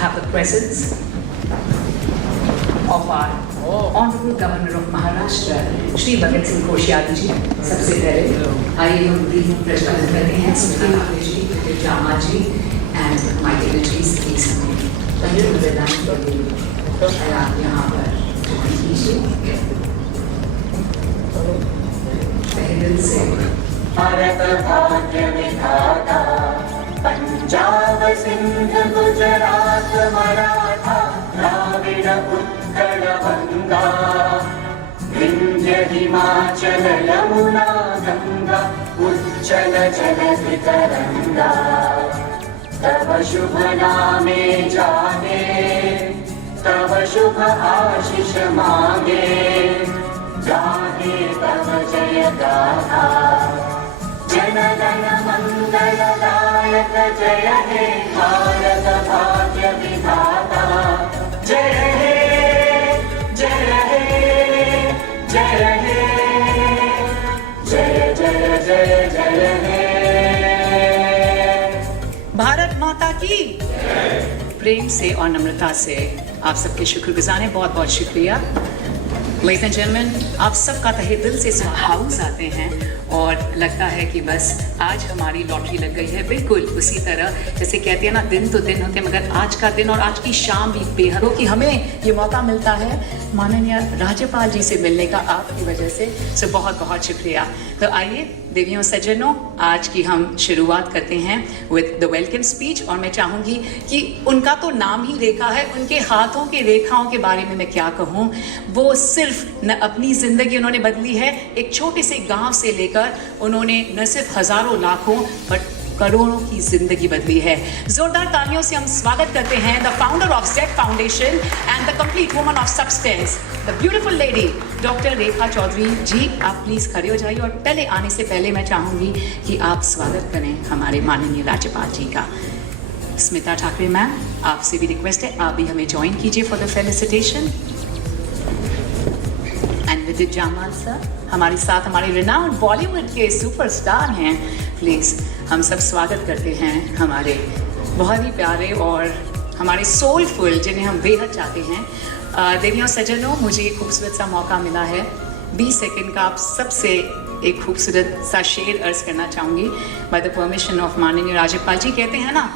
have the presence of our Honorable Governor of Maharashtra, Shri Bhagat Singh Koshyari जी। सबसे पहले आइए हम उनकी प्रज्वलित करते हैं स्मिता ठाकुर जी, जामा जी and my dignitaries प्लीज पहले निवेदन करें आप यहाँ पर कीजिए तहे दिल से। भारत भाग्य विधाता पंजाब सिंध गुजरात मराठा द्राविड़ उत्कल गंगा विंध्य हिमाचल यमुना गंगा उज्जल जलधि तरंगा तव शुभ नामे जागे तव शुभ आशीष मांगे जागे तव जय गाथा जन गण मंगलदायक जय हे भारत भाग्य विधाता जय हे जय हे जय हे जय जय जय जय हे। भारत माता की प्रेम से और नम्रता से आप सबके शुक्रगुजार हैं, बहुत बहुत शुक्रिया। Ladies and gentlemen, आप सबका तहे दिल से इस हाउस आते हैं और लगता है कि बस आज हमारी लॉटरी लग गई है। बिल्कुल उसी तरह जैसे कहते हैं ना, दिन तो दिन होते हैं मगर आज का दिन और आज की शाम भी बेहद हो कि हमें ये मौका मिलता है माननीय राज्यपाल जी से मिलने का आपकी वजह से। सो बहुत बहुत शुक्रिया। तो आइए देवियों सज्जनों, आज की हम शुरुआत करते हैं विद द वेलकम स्पीच। और मैं चाहूँगी कि उनका तो नाम ही रेखा है, उनके हाथों के रेखाओं के बारे में मैं क्या कहूँ। वो सिर्फ न अपनी ज़िंदगी उन्होंने बदली है, एक छोटे से गांव से लेकर उन्होंने न सिर्फ हज़ारों लाखों बट करोड़ों की जिंदगी बदली है। जोरदार तालियों से हम स्वागत करते हैं the founder of Z foundation and the complete woman of substance, the beautiful lady doctor Rekha Chaudhary ji. आप प्लीज खड़े हो जाइए और पहले आने से पहले मैं चाहूंगी कि आप स्वागत करें हमारे माननीय राज्यपाल जी का। स्मिता ठाकुर मैम, आपसे भी रिक्वेस्ट है आप भी हमें ज्वाइन कीजिए फॉर द फेलिसिटेशन। एंड विदित जामाल सर हमारे साथ, हमारे रिनाउंड बॉलीवुड के सुपरस्टार हैं। प्लीज़ हम सब स्वागत करते हैं हमारे बहुत ही प्यारे और हमारे सोलफुल जिन्हें हम बेहद चाहते हैं। देवियों सज्जनों, मुझे एक खूबसूरत सा मौका मिला है 20 सेकंड का आप सबसे एक खूबसूरत सा शेर अर्ज करना चाहूँगी बाय द परमिशन ऑफ माननीय राज्यपाल जी। कहते हैं ना,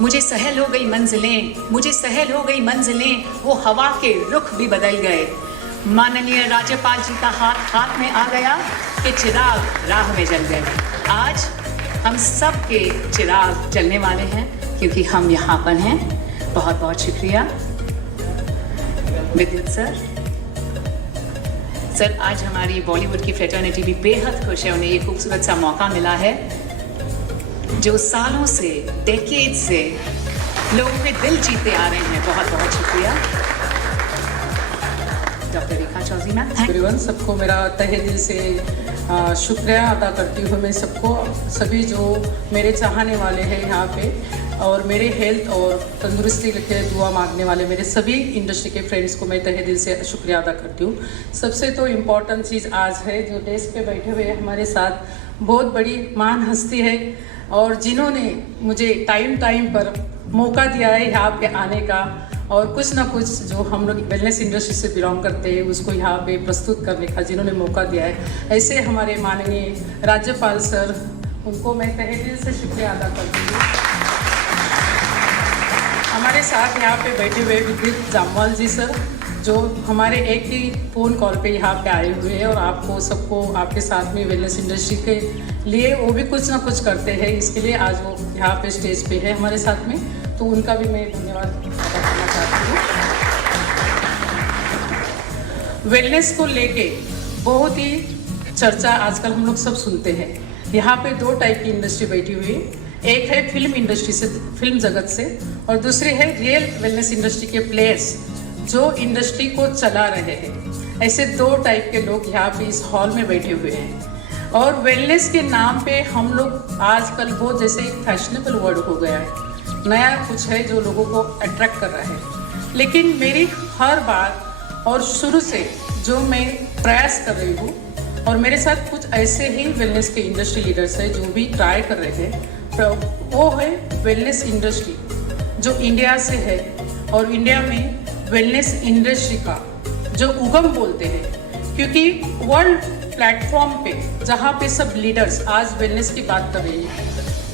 मुझे सहल हो गई मंजिलें, मुझे सहल हो गई मंजिलें, वो हवा के रुख भी बदल गए। माननीय राज्यपाल जी का हाथ हाथ में आ गया कि चिराग राह में जल गए। आज हम सब के चिराग जलने वाले हैं क्योंकि हम यहाँ पर हैं। बहुत बहुत शुक्रिया विद्युत सर, आज हमारी बॉलीवुड की फ्रेटर्निटी भी बेहद खुश है। उन्हें ये खूबसूरत सा मौका मिला है जो सालों से, डेकेड से लोगों के दिल जीते आ रहे हैं। बहुत बहुत शुक्रिया doctor Rekha Chaudhary ma'am. Everyone, सबको मेरा तहे दिल से शुक्रिया अदा करती हूँ। मैं सबको, सभी जो मेरे चाहने वाले हैं यहाँ पे और मेरे हेल्थ और तंदुरुस्ती के दुआ मांगने वाले मेरे सभी इंडस्ट्री के फ्रेंड्स को मैं तहे दिल से शुक्रिया अदा करती हूँ। सबसे तो इम्पॉर्टेंट चीज़ आज है जो डेस्क पे बैठे हुए हैं हमारे साथ बहुत बड़ी महान हस्ती है और जिन्होंने मुझे टाइम पर मौका दिया है यहाँ पे आने का और कुछ ना कुछ जो हम लोग वेलनेस इंडस्ट्री से बिलोंग करते हैं उसको यहाँ पे प्रस्तुत करने का जिन्होंने मौका दिया है। ऐसे हमारे माननीय राज्यपाल सर, उनको मैं तहे दिल से शुक्रिया अदा करती हूँ। हमारे साथ यहाँ पे बैठे हुए विद्युत जामवाल जी सर, जो हमारे एक ही फ़ोन कॉल पे यहाँ पे आए हुए हैं और आपको सबको आपके साथ में वेलनेस इंडस्ट्री के लिए वो भी कुछ ना कुछ करते हैं, इसके लिए आज वो यहाँ पे स्टेज पे है हमारे साथ में, तो उनका भी मैं धन्यवाद अदा करना चाहती हूँ। वेलनेस को लेके बहुत ही चर्चा आजकल हम लोग सब सुनते हैं। यहाँ पे दो टाइप की इंडस्ट्री बैठी हुई है, एक है फिल्म इंडस्ट्री से, फिल्म जगत से, और दूसरी है रियल वेलनेस इंडस्ट्री के प्लेयर्स जो इंडस्ट्री को चला रहे हैं। ऐसे दो टाइप के लोग यहाँ पे इस हॉल में बैठे हुए हैं और वेलनेस के नाम पे हम लोग आजकल वो जैसे एक फैशनेबल वर्ड हो गया है, नया कुछ है जो लोगों को अट्रैक्ट कर रहा है। लेकिन मेरी हर बार और शुरू से जो मैं प्रयास कर रही हूँ और मेरे साथ कुछ ऐसे ही वेलनेस के इंडस्ट्री लीडर्स हैं जो भी ट्राई कर रहे हैं, वो है वेलनेस इंडस्ट्री जो इंडिया से है और इंडिया में वेलनेस इंडस्ट्री का जो उगम बोलते हैं, क्योंकि वर्ल्ड प्लेटफॉर्म पे जहाँ पे सब लीडर्स आज वेलनेस की बात कर रही है,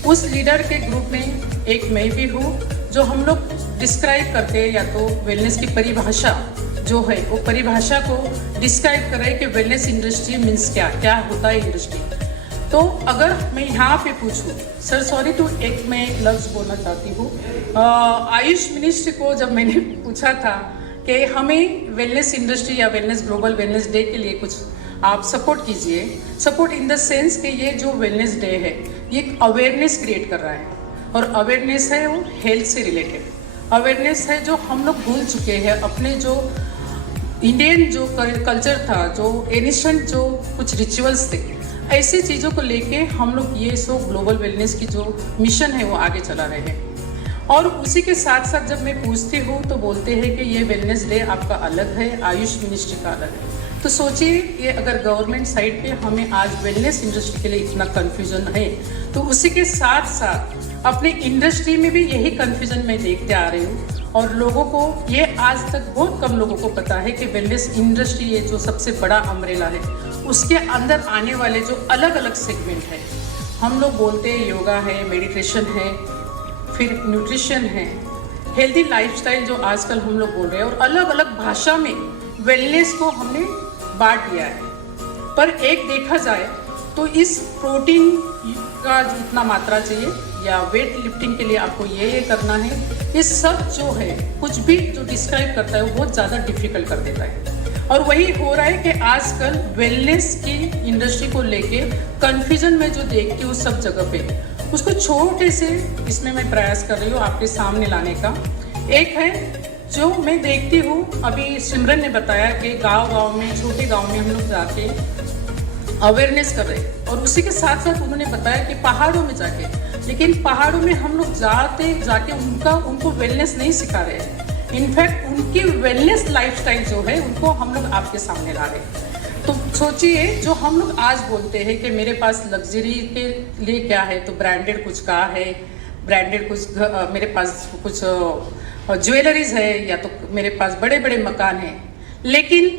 उस लीडर के ग्रुप में एक मैं भी हूँ, जो हम लोग डिस्क्राइब करते हैं या तो वेलनेस की परिभाषा जो है वो परिभाषा को डिस्क्राइब कर रहे हैं कि वेलनेस इंडस्ट्री मीन्स क्या होता है इंडस्ट्री। तो अगर मैं यहाँ पे पूछूँ सर, सॉरी तो एक मैं लफ्ज़ बोलना चाहती हूँ। आयुष मिनिस्ट्री को जब मैंने पूछा था कि हमें वेलनेस इंडस्ट्री या वेलनेस ग्लोबल वेलनेस डे के लिए कुछ आप सपोर्ट कीजिए, सपोर्ट इन द सेंस कि ये जो वेलनेस डे है ये एक अवेयरनेस क्रिएट कर रहा है, और अवेयरनेस है वो हेल्थ से रिलेटेड अवेयरनेस है, जो हम लोग भूल चुके हैं अपने जो इंडियन जो कल्चर था, जो एनिशंट जो कुछ रिचुअल्स थे, ऐसी चीज़ों को लेके हम लोग ये सो ग्लोबल वेलनेस की जो मिशन है वो आगे चला रहे हैं। और उसी के साथ साथ जब मैं पूछती हूँ तो बोलते हैं कि ये वेलनेस डे आपका अलग है, आयुष मिनिस्ट्री का अलग है। तो सोचिए ये अगर गवर्नमेंट साइड पे हमें आज वेलनेस इंडस्ट्री के लिए इतना कन्फ्यूजन है, तो उसी के साथ साथ अपने इंडस्ट्री में भी यही कन्फ्यूजन मैं देखते आ रही हूँ। और लोगों को ये आज तक बहुत कम लोगों को पता है कि वेलनेस इंडस्ट्री ये जो सबसे बड़ा अम्ब्रेला है, उसके अंदर आने वाले जो अलग अलग सेगमेंट है, हम लोग बोलते हैं योगा है, मेडिटेशन है, फिर न्यूट्रिशन है, हेल्दी लाइफस्टाइल जो आजकल हम लोग बोल रहे हैं, और अलग अलग भाषा में वेलनेस को हमने बांट दिया है। पर एक देखा जाए तो इस प्रोटीन का जितना मात्रा चाहिए या वेट लिफ्टिंग के लिए आपको ये करना है, ये सब जो है कुछ भी जो डिस्क्राइब करता है वो बहुत ज़्यादा डिफिकल्ट कर देता है। और वही हो रहा है कि आजकल वेलनेस की इंडस्ट्री को लेके कन्फ्यूजन में जो देखती हूँ सब जगह पे, उसको छोटे से इसमें मैं प्रयास कर रही हूँ आपके सामने लाने का। एक है जो मैं देखती हूँ, अभी सिमरन ने बताया कि गांव-गांव में, छोटे गांव में हम लोग जाके अवेयरनेस कर रहे हैं, और उसी के साथ साथ उन्होंने बताया कि पहाड़ों में जाके, लेकिन पहाड़ों में हम लोग जाके उनको वेलनेस नहीं सिखा रहे हैं। इनफैक्ट उनकी वेलनेस लाइफस्टाइल जो है उनको हम लोग आपके सामने ला रहे हैं। तो सोचिए जो हम लोग आज बोलते हैं कि मेरे पास लग्जरी के लिए क्या है, तो ब्रांडेड कुछ कार है, ब्रांडेड कुछ मेरे पास कुछ ज्वेलरीज है, या तो मेरे पास बड़े बड़े मकान हैं, लेकिन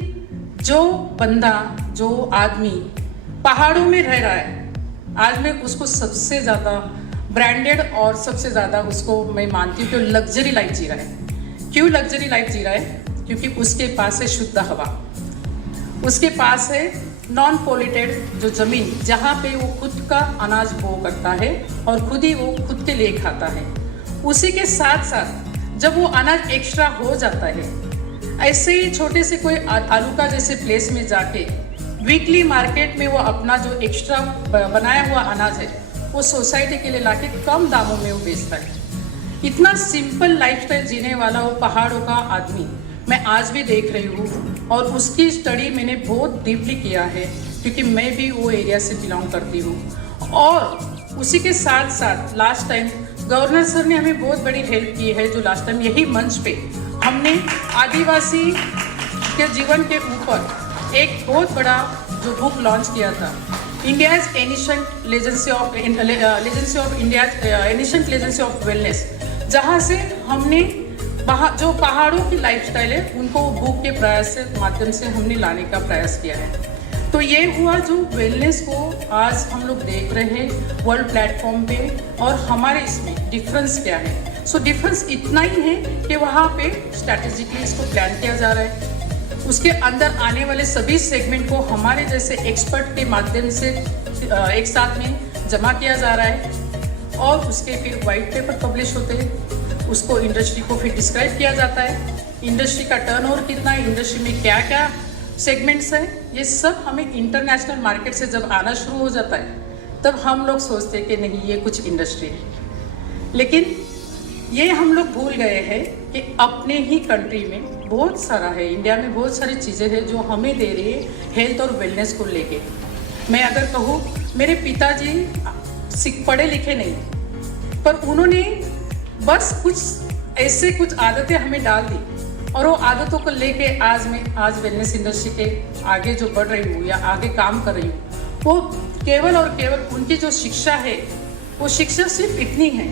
जो बंदा जो आदमी पहाड़ों में रह रहा है, आज मैं उसको सबसे ज़्यादा ब्रांडेड और सबसे ज़्यादा उसको मैं मानती हूँ कि लग्जरी लाइफ जी रहा है। क्यों लग्जरी लाइफ जी रहा है? क्योंकि उसके पास है शुद्ध हवा, उसके पास है नॉन पोल्यूटेड जो ज़मीन, जहाँ पे वो खुद का अनाज बो करता है और खुद ही वो खुद के लिए खाता है। उसी के साथ साथ जब वो अनाज एक्स्ट्रा हो जाता है, ऐसे ही छोटे से कोई तालुका जैसे प्लेस में जाके वीकली मार्केट में वो अपना जो एक्स्ट्रा बनाया हुआ अनाज है वो सोसाइटी के लिए लाके कम दामों में वो बेचता है। इतना सिंपल लाइफस्टाइल जीने वाला वो पहाड़ों का आदमी मैं आज भी देख रही हूँ, और उसकी स्टडी मैंने बहुत डीपली किया है, क्योंकि मैं भी वो एरिया से बिलोंग करती हूँ। और उसी के साथ साथ लास्ट टाइम गवर्नर सर ने हमें बहुत बड़ी हेल्प की है, जो लास्ट टाइम यही मंच पे हमने आदिवासी के जीवन के ऊपर एक बहुत बड़ा जो बुक लॉन्च किया था, India's ancient legacy of India ancient legacy of wellness, जहाँ से हमने जो पहाड़ों की लाइफस्टाइल है उनको बुक के प्रयास से माध्यम से हमने लाने का प्रयास किया है। तो ये हुआ जो वेलनेस को आज हम लोग देख रहे हैं वर्ल्ड प्लेटफॉर्म पे, और हमारे इसमें डिफरेंस क्या है। सो डिफरेंस इतना ही है कि वहाँ पे स्ट्रैटेजिकली इसको प्लान किया जा रहा है, उसके अंदर आने वाले सभी सेगमेंट को हमारे जैसे एक्सपर्ट के माध्यम से एक साथ में जमा किया जा रहा है, और उसके फिर वाइट पेपर पब्लिश होते हैं, उसको इंडस्ट्री को फिर डिस्क्राइब किया जाता है, इंडस्ट्री का टर्नओवर कितना है, इंडस्ट्री में क्या क्या सेगमेंट्स हैं, ये सब हमें इंटरनेशनल मार्केट से जब आना शुरू हो जाता है तब हम लोग सोचते हैं कि नहीं ये कुछ इंडस्ट्री है। लेकिन ये हम लोग भूल गए हैं कि अपने ही कंट्री में बहुत सारा है, इंडिया में बहुत सारी चीज़ें हैं जो हमें दे रही है हेल्थ और वेलनेस को लेके। मैं अगर कहूँ, मेरे पिताजी पढ़े लिखे नहीं, पर उन्होंने बस कुछ ऐसे कुछ आदतें हमें डाल दी, और वो आदतों को लेके आज वेलनेस इंडस्ट्री के आगे जो बढ़ रही हूँ या आगे काम कर रही हूँ, वो केवल और केवल उनकी जो शिक्षा है वो शिक्षा सिर्फ इतनी है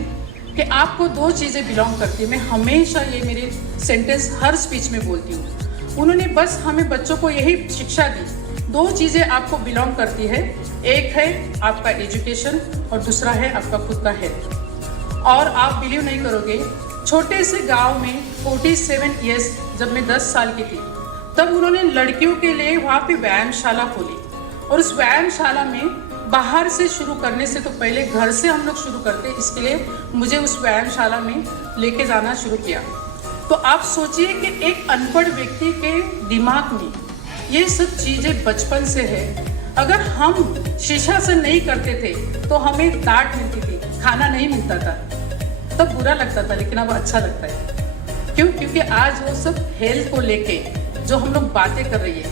कि आपको 2 चीज़ें बिलोंग करती है। मैं हमेशा ये मेरे सेंटेंस हर स्पीच में बोलती हूँ। उन्होंने बस हमें बच्चों को यही शिक्षा दी, 2 चीज़ें आपको बिलोंग करती है, एक है आपका एजुकेशन और दूसरा है आपका खुद का हेल्थ। और आप बिलीव नहीं करोगे, छोटे से गांव में 47 ईयर्स जब मैं 10 साल की थी, तब उन्होंने लड़कियों के लिए वहाँ पे व्यायामशाला खोली। और उस व्यायामशाला में बाहर से शुरू करने से तो पहले घर से हम लोग शुरू करते, इसके लिए मुझे उस व्यायामशाला में लेके जाना शुरू किया। तो आप सोचिए कि एक अनपढ़ व्यक्ति के दिमाग में ये सब चीज़ें बचपन से है। अगर हम शीर्षासन नहीं करते थे तो हमें डांट मिलती थी, खाना नहीं मिलता था, तब बुरा लगता था, लेकिन अब अच्छा लगता है। क्यों? क्योंकि आज वो सब हेल्थ को लेके जो हम लोग बातें कर रही है,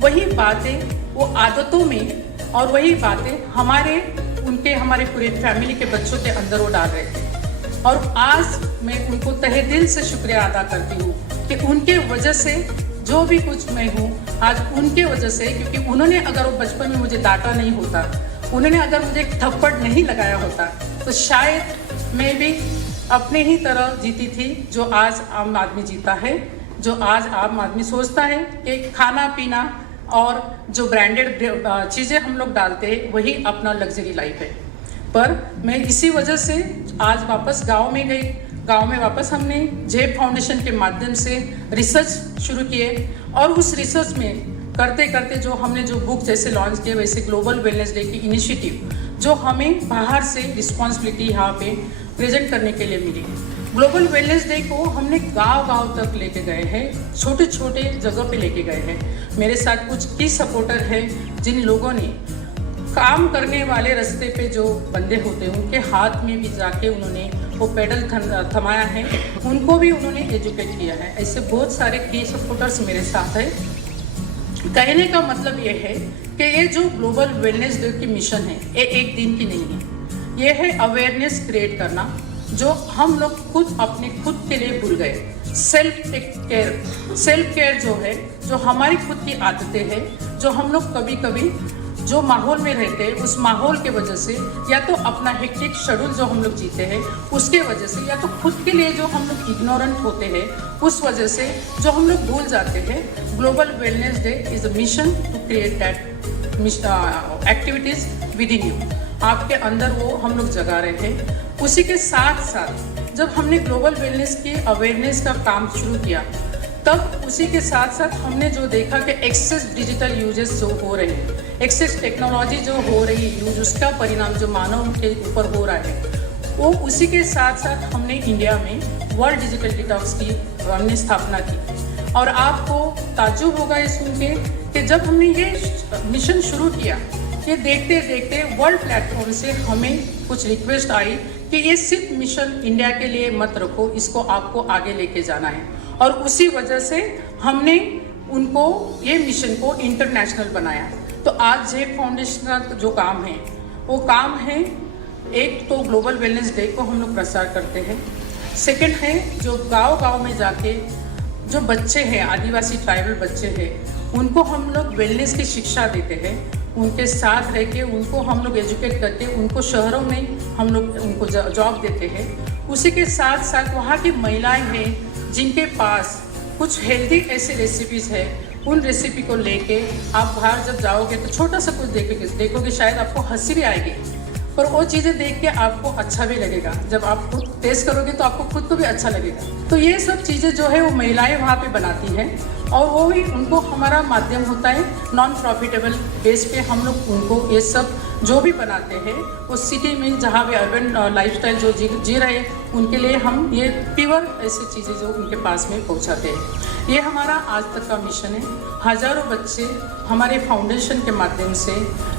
वही बातें वो आदतों में, और वही बातें हमारे पूरे फैमिली के बच्चों के अंदर वो डाल रहे थे। और आज मैं उनको तहे दिल से शुक्रिया अदा करती हूँ कि उनके वजह से जो भी कुछ मैं हूँ आज उनके वजह से, क्योंकि उन्होंने अगर वो बचपन में मुझे डांटा नहीं होता, उन्होंने अगर मुझे एक थप्पड़ नहीं लगाया होता, तो शायद मैं भी अपने ही तरह जीती थी जो आज आम आदमी जीता है। जो आज आम आदमी सोचता है कि खाना पीना और जो ब्रांडेड चीज़ें हम लोग डालते हैं वही अपना लग्जरी लाइफ है। पर मैं इसी वजह से आज वापस गांव में गई। गांव में वापस हमने जेब फाउंडेशन के माध्यम से रिसर्च शुरू किए, और उस रिसर्च में करते करते जो हमने जो बुक जैसे लॉन्च किए, वैसे ग्लोबल वेलनेस डे की इनिशिएटिव जो हमें बाहर से रिस्पॉन्सिबिलिटी यहाँ पे प्रेजेंट करने के लिए मिली। ग्लोबल वेलनेस डे को हमने गांव-गांव तक लेके गए हैं, छोटे छोटे जगह पे लेके गए हैं। मेरे साथ कुछ की सपोर्टर हैं जिन लोगों ने काम करने वाले रास्ते पे जो बंदे होते हैं उनके हाथ में भी जाके उन्होंने वो पेडल थमाया है, उनको भी उन्होंने एजुकेट किया है। ऐसे बहुत सारे की सपोर्टर्स मेरे साथ है। कहने का मतलब ये है कि ये जो ग्लोबल वेलनेस डे की मिशन है, ये एक दिन की नहीं है। ये है अवेयरनेस क्रिएट करना, जो हम लोग खुद के लिए भूल गए। सेल्फ केयर जो है, जो हमारी खुद की आदतें हैं, जो हम लोग कभी कभी जो माहौल में रहते हैं उस माहौल के वजह से, या तो अपना हेक्टिक शेड्यूल जो हम लोग जीते हैं उसके वजह से, या तो खुद के लिए जो हम लोग इग्नोरेंट होते हैं उस वजह से जो हम लोग भूल जाते हैं। Global wellness day is a mission to create that activities within you. आपके अंदर वो हम लोग जगा रहे हैं। उसी के साथ साथ जब हमने ग्लोबल वेलनेस की अवेयरनेस का काम शुरू किया, तब उसी के साथ साथ हमने जो देखा कि एक्सेस डिजिटल यूजेस जो हो रहे हैं, एक्सेस टेक्नोलॉजी जो हो रही है यूज, उसका परिणाम जो मानव के ऊपर हो रहा है, वो उसी के साथ साथ हमने इंडिया में वर्ल्ड डिजिटल डिटॉक्स की हमने स्थापना की। और आपको ताज्जुब होगा ये सुन के कि जब हमने ये मिशन शुरू किया, ये देखते देखते वर्ल्ड प्लेटफॉर्म से हमें कुछ रिक्वेस्ट आई कि ये सिर्फ मिशन इंडिया के लिए मत रखो, इसको आपको आगे लेके जाना है। और उसी वजह से हमने उनको ये मिशन को इंटरनेशनल बनाया। तो आज जेब फाउंडेशन का जो काम है वो काम है, एक तो ग्लोबल वेलनेस डे को हम लोग प्रसार करते हैं, सेकंड है जो गांव-गांव में जाके जो बच्चे हैं, आदिवासी ट्राइबल बच्चे हैं, उनको हम लोग वेलनेस की शिक्षा देते हैं। उनके साथ रह के उनको हम लोग एजुकेट करके उनको शहरों में हम लोग उनको जॉब देते हैं। उसी के साथ साथ वहाँ की महिलाएं हैं जिनके पास कुछ हेल्दी ऐसे रेसिपीज़ है, उन रेसिपी को लेके आप बाहर जब जाओगे तो छोटा सा कुछ देखोगे शायद आपको हंसी भी आएगी, पर वो चीज़ें देख के आपको अच्छा भी लगेगा। जब आप खुद टेस्ट करोगे तो आपको खुद को भी अच्छा लगेगा। तो ये सब चीज़ें जो है वो महिलाएं वहाँ पे बनाती हैं, और वो भी उनको हमारा माध्यम होता है नॉन प्रॉफिटेबल बेस पे हम लोग उनको ये सब जो भी बनाते हैं वो सिटी में जहाँ भी अर्बन लाइफस्टाइल जो जी रहे हैं उनके लिए हम ये प्योर ऐसी चीज़ें जो उनके पास में पहुँचाते हैं। ये हमारा आज तक का मिशन है। हज़ारों बच्चे हमारे फाउंडेशन के माध्यम से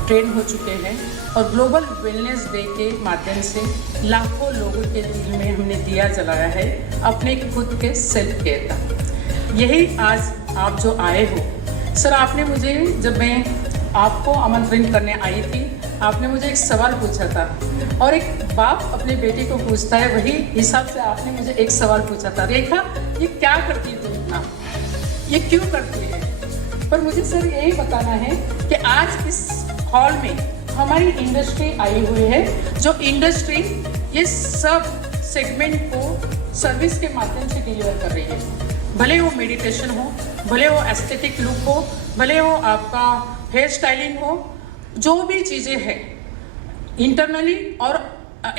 ट्रेन हो चुके हैं, और ग्लोबल वेलनेस डे के माध्यम से लाखों लोगों के दिल में हमने दिया जलाया है अपने खुद के सेल्फ केयर का। यही आज आप जो आए हो सर, आपने मुझे, जब मैं आपको आमंत्रित करने आई थी, आपने मुझे एक सवाल पूछा था, और एक बाप अपने बेटी को पूछता है वही हिसाब से आपने मुझे एक सवाल पूछा था, रेखा ये क्या करती है तुम इतना, ये क्यों करती है? पर मुझे सर यही बताना है कि आज इस हॉल में हमारी इंडस्ट्री आई हुई है, जो इंडस्ट्री ये सब सेगमेंट को सर्विस के माध्यम से डिलीवर कर रही है। भले वो मेडिटेशन हो, भले वो एस्थेटिक लुक हो, भले वो आपका हेयर स्टाइलिंग हो, जो भी चीज़ें हैं इंटरनली और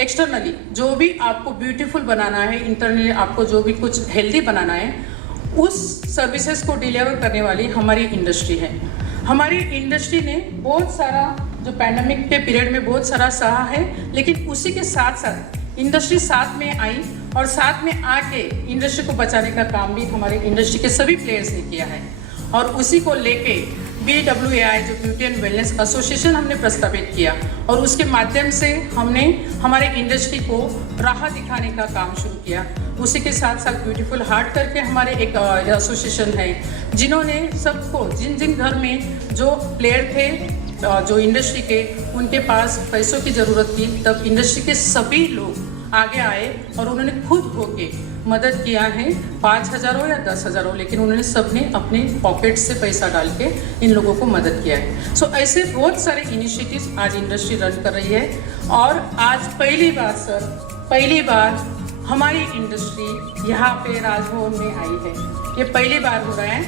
एक्सटर्नली, जो भी आपको ब्यूटीफुल बनाना है, इंटरनली आपको जो भी कुछ हेल्दी बनाना है, उस सर्विसेज को डिलीवर करने वाली हमारी इंडस्ट्री है। हमारी इंडस्ट्री ने बहुत सारा जो पैंडेमिक के पीरियड में बहुत सारा सहा है, लेकिन उसी के साथ साथ इंडस्ट्री साथ में आई और साथ में आके इंडस्ट्री को बचाने का काम भी हमारे इंडस्ट्री के सभी प्लेयर्स ने किया है। और उसी को लेके BWAI जो ब्यूटी एंड वेलनेस एसोसिएशन हमने प्रस्तावित किया और उसके माध्यम से हमने हमारे इंडस्ट्री को राह दिखाने का काम शुरू किया। उसी के साथ साथ ब्यूटीफुल हार्ट करके हमारे एक एसोसिएशन है, जिन्होंने सबको, जिन जिन घर में जो प्लेयर थे जो इंडस्ट्री के, उनके पास पैसों की ज़रूरत थी, तब इंडस्ट्री के सभी लोग आगे आए और उन्होंने खुद होके मदद किया है। 5,000 हो या 10,000 हो, लेकिन उन्होंने सबने अपने पॉकेट से पैसा डाल के इन लोगों को मदद किया है। सो ऐसे बहुत सारे इनिशिएटिव्स आज इंडस्ट्री रन कर रही है। और आज पहली बार सर, पहली बार हमारी इंडस्ट्री यहाँ पे राजभवन में आई है। ये पहली बार हो रहा है।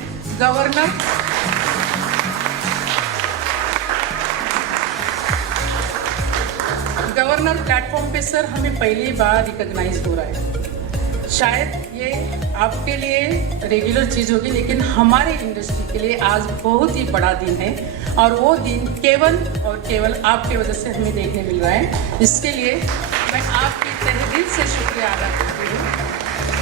गवर्नर प्लेटफॉर्म पे सर हमें पहली बार रिकॉग्नाइज हो रहा है। शायद ये आपके लिए रेगुलर चीज़ होगी, लेकिन हमारे इंडस्ट्री के लिए आज बहुत ही बड़ा दिन है और वो दिन केवल और केवल आपके वजह से हमें देखने मिल रहा है। इसके लिए मैं आपकी तहे दिल से शुक्रिया अदा करती हूँ।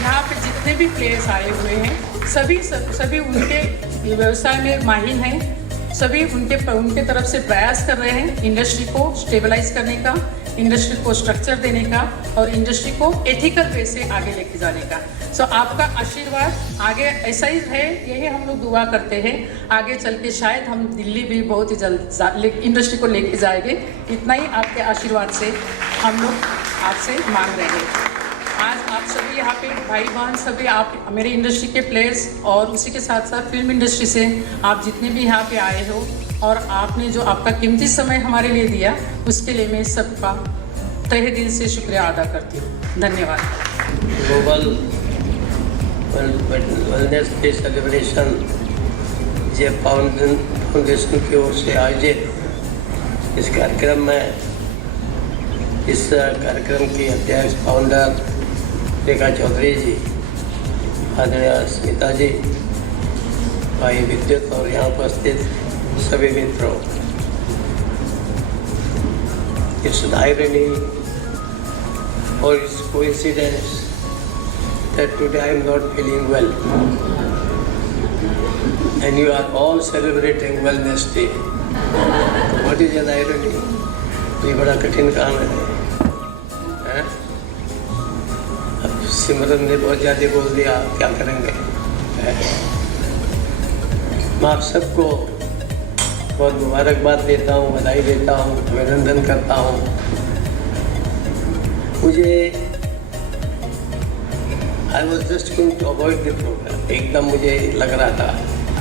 यहाँ पे जितने भी प्लेयर्स आए हुए हैं, सभी उनके व्यवसाय में माहिर हैं, सभी उनके तरफ से प्रयास कर रहे हैं इंडस्ट्री को स्टेबलाइज करने का, इंडस्ट्री को स्ट्रक्चर देने का और इंडस्ट्री को एथिकल वे से आगे लेके जाने का। सो आपका आशीर्वाद आगे ऐसा ही है, यही हम लोग दुआ करते हैं। आगे चल के शायद हम दिल्ली भी बहुत ही जल्द इंडस्ट्री को लेके जाएंगे। इतना ही आपके आशीर्वाद से हम लोग आपसे मांग रहे हैं। आज आप सभी यहाँ पे भाई बहन सभी, आप मेरे इंडस्ट्री के प्लेयर्स और उसी के साथ साथ फिल्म इंडस्ट्री से आप जितने भी यहाँ पे आए हो और आपने जो आपका कीमती समय हमारे लिए दिया, उसके लिए मैं सबका तहे दिल से शुक्रिया अदा करती हूँ। धन्यवाद। ग्लोबल वेलनेस डे सेलिब्रेशन जे फाउंडेशन की ओर से आयोजित इस कार्यक्रम में, इस कार्यक्रम की अध्यक्ष फाउंडर रेखा चौधरी जी, आदरणीय स्मिता जी, भाई विद्युत और यहाँ उपस्थित सभी मित्रों, it's an irony or it's coincidence that today I am not feeling well and you are all celebrating Wellness Day. What is an irony? ये बड़ा कठिन काम है। अब सिमरन ने बहुत ज़्यादा बोल दिया, क्या करेंगे। मैं आप सबको बहुत मुबारकबाद देता हूँ, बधाई देता हूँ, अभिनंदन करता हूँ। मुझे I was just going to avoid the program, एकदम मुझे लग रहा था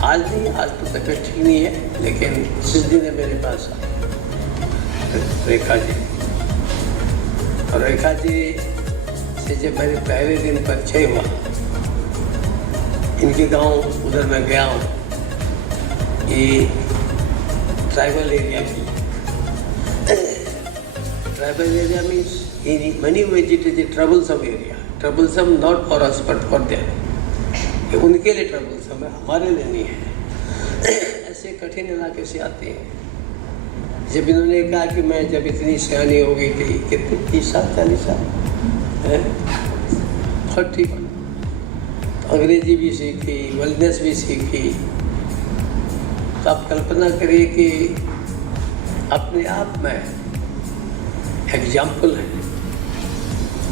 आज नहीं, आज तो तबीयत ठीक नहीं है, लेकिन जिस दिन है मेरे पास रेखा जी, और रेखा जी से जब मेरे पहले दिन परिचय हुआ, इनके गांव उधर मैं गया हूँ, ये ट्राइबल एरिया में, tribal area means in many ways it is a troublesome area, troublesome not for us but for them, ये उनके लिए ट्रबलसम है, हमारे लिए नहीं है। ऐसे कठिन इलाके से आते हैं। जब इन्होंने कहा कि मैं जब इतनी सियानी हो गई थी, कितनी 30 साल 40 साल है, 40, तो अंग्रेजी भी सीखी, वेलनेस भी सीखी, तो आप कल्पना करिए कि अपने आप में एग्जाम्पल है।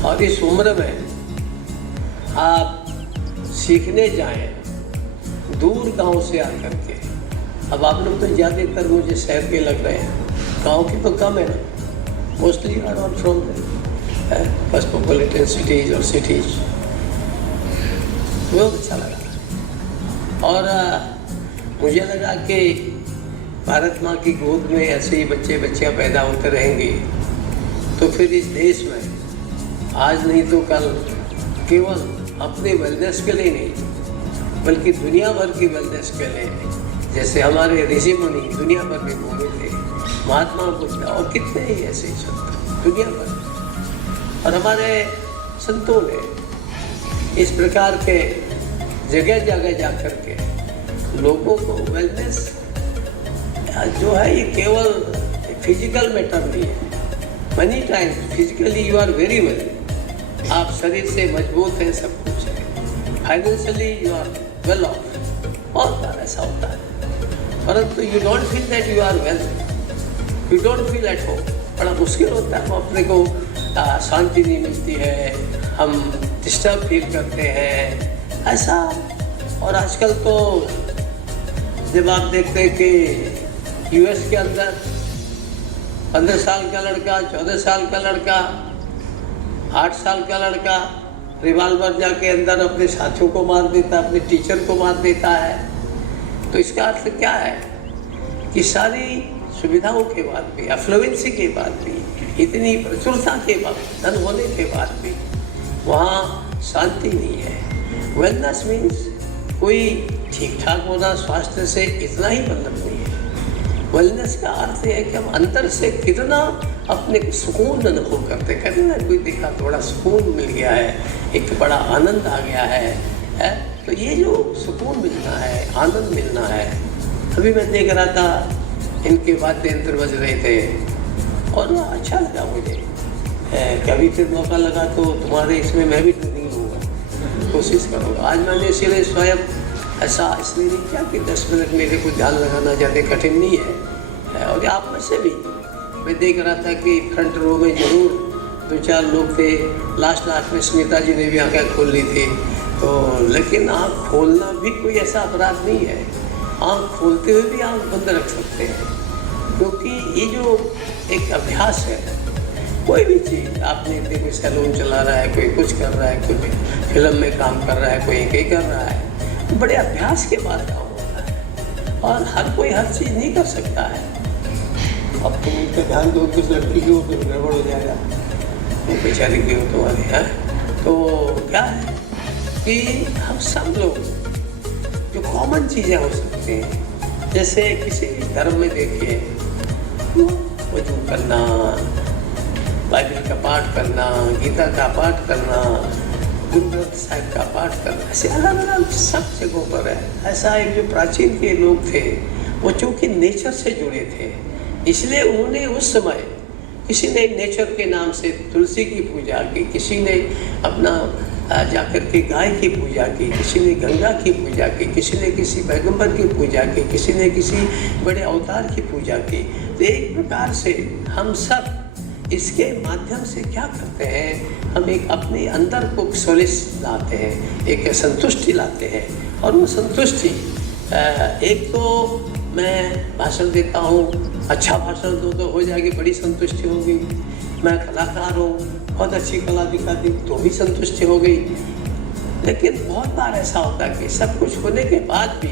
और इस उम्र में आप सीखने जाएं दूर गांव से आकर के। अब आप लोग तो ज़्यादातर मुझे शहर के लग रहे हैं, गांव की तो कम है ना, mostly are not from metropolitan cities और सिटीज़। बहुत अच्छा लगा और मुझे लगा कि भारत माँ की गोद में ऐसे ही बच्चे बच्चियाँ पैदा होते रहेंगे तो फिर इस देश में आज नहीं तो कल केवल अपने वेलनेस के लिए नहीं बल्कि दुनिया भर की वेलनेस के लिए, जैसे हमारे ऋषि मुनि दुनिया भर में घूमे थे, महात्मा बुद्ध और कितने ही ऐसे संत दुनिया भर, और हमारे संतों ने इस प्रकार के जगह जगह जा कर के लोगों को वेलनेस जो है ये केवल फिजिकल मैटर नहीं है। Many times physically you are very well, आप शरीर से मजबूत हैं, सब कुछ है, financially you are well off, बहुत बार ऐसा होता है, परंतु you don't feel that you are well, you don't feel at home. बड़ा मुश्किल होता है, हम अपने को शांति नहीं मिलती है, हम डिस्टर्ब फील करते हैं ऐसा। और आजकल तो जब आप देखते हैं कि यूएस के अंदर 15 साल का लड़का, 14 साल का लड़का, 8 साल का लड़का रिवाल्वर जाके अंदर अपने साथियों को मार देता है, अपने टीचर को मार देता है। तो इसका अर्थ क्या है कि सारी सुविधाओं के बाद भी, एफ्लुएंसी के बाद भी, इतनी प्रचुरता के बाद, धन होने के बाद भी वहाँ शांति नहीं है। वेलनेस मीन्स कोई ठीक ठाक होना, स्वास्थ्य से इतना ही मतलब नहीं है। वेलनेस का अर्थ है कि हम अंदर से कितना अपने को सुकून अनुभव करते, कहते ना कोई देखा थोड़ा सुकून मिल गया है, एक बड़ा आनंद आ गया है? तो ये जो सुकून मिलना है, आनंद मिलना है। अभी मैं देख रहा था इनके वाद्य यंत्र बज रहे थे और अच्छा लगा मुझे। कभी फिर मौका लगा तो तुम्हारे इसमें मैं भी ट्रेनिंग लूँगा, कोशिश करूँगा। आज मैंने इसीलिए स्वयं ऐसा इसलिए नहीं किया कि 10 मिनट मेरे को ध्यान लगाना ज़्यादा कठिन नहीं है। और आप में से भी मैं देख रहा था कि फ्रंट रो में जरूर 2-4 लोग थे, लास्ट में स्मिता जी ने भी आँखें खोल ली थी। तो लेकिन आँख खोलना भी कोई ऐसा अपराध नहीं है, आँख खोलते हुए भी आँख बंद रख सकते हैं, क्योंकि ये जो एक अभ्यास है, कोई भी चीज़ आपने कोई सैलून चला रहा है, कोई कुछ कर रहा है, कोई फिल्म में काम कर रहा है, कोई कहीं कर रहा है, तो बड़े अभ्यास के बाद काम होता है और हर कोई हर चीज़ नहीं कर सकता है। अब तुम उन पर ध्यान दो, कुछ लड़की की हो तो गड़बड़ हो जाएगा, वो बेचारी की हो तुम्हारी है। तो क्या है कि हम सब लोग जो कॉमन चीज़ें हो सकती हैं, जैसे किसी भी धर्म में देखिए वजू करना, बाइबल का पाठ करना, गीता का पाठ करना, गुरु ग्रंथ साहिब का पाठ करना, ऐसे अलग अलग सब जगहों पर है। ऐसा एक जो प्राचीन के लोग थे वो चूँकि नेचर से जुड़े थे, इसलिए उन्होंने उस समय किसी ने नेचर के नाम से तुलसी की पूजा की, किसी ने अपना जाकर के गाय की पूजा की, किसी ने गंगा की पूजा की, किसी ने किसी पैगंबर की पूजा की, किसी ने किसी बड़े अवतार की पूजा की। तो एक प्रकार से हम सब इसके माध्यम से क्या करते हैं, हम एक अपने अंदर को सोलिस लाते हैं, एक संतुष्टि लाते हैं। और वो संतुष्टि एक तो मैं भाषण देता हूँ, अच्छा भाषण दो तो हो जाएगी, बड़ी संतुष्टि होगी। मैं कलाकार हूँ, बहुत अच्छी कला दिखा दी तो भी संतुष्टि हो गई। लेकिन बहुत बार ऐसा होता है कि सब कुछ होने के बाद भी